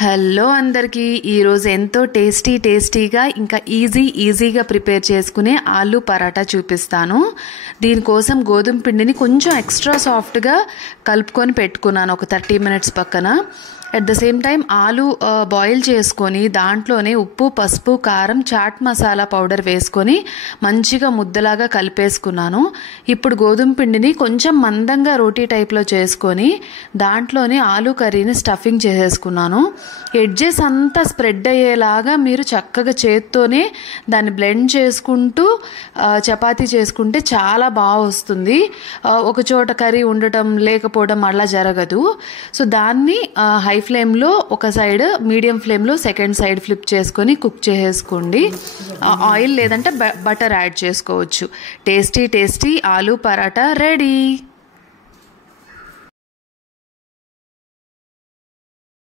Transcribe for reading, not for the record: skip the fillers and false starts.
Hello అందరికీ ఈరోజు ఎంతో టేస్టీగా ఇంకా ఈజీగా ప్రిపేర్ చేసుకునే ఆలు పరాటా చూపిస్తాను. దీనికోసం గోధుమ పిండిని కొంచెం ఎక్స్ట్రా సాఫ్ట్గా కలుపుకొని పెట్టుకున్నాను ఒక 30 మినిట్స్ పక్కన. అట్ ద సేమ్ టైం ఆలు బాయిల్ చేసుకొని దాంట్లోనే ఉప్పు, పసుపు, కారం, చాట్ మసాలా పౌడర్ వేసుకొని మంచిగా ముద్దలాగా కలిపేసుకున్నాను. ఇప్పుడు గోధుమ పిండిని కొంచెం మందంగా రోటీ టైప్లో చేసుకొని దాంట్లోనే ఆలు కర్రీని స్టఫింగ్ చేసేసుకున్నాను. ఎడ్జెస్ అంతా స్ప్రెడ్ అయ్యేలాగా మీరు చక్కగా చేత్తోనే దాన్ని బ్లెండ్ చేసుకుంటూ చపాతీ చేసుకుంటే చాలా బాగా వస్తుంది. ఒక చోట కర్రీ ఉండటం లేకపోవడం అలా జరగదు. సో దాన్ని హై ఫ్లేమ్లో ఒక సైడ్, మీడియం ఫ్లేమ్లో సెకండ్ సైడ్ ఫ్లిప్ చేసుకొని కుక్ చేసేసుకోండి. ఆయిల్ లేదంటే బటర్ యాడ్ చేసుకోవచ్చు. టేస్టీ ఆలు పరాటా రెడీ.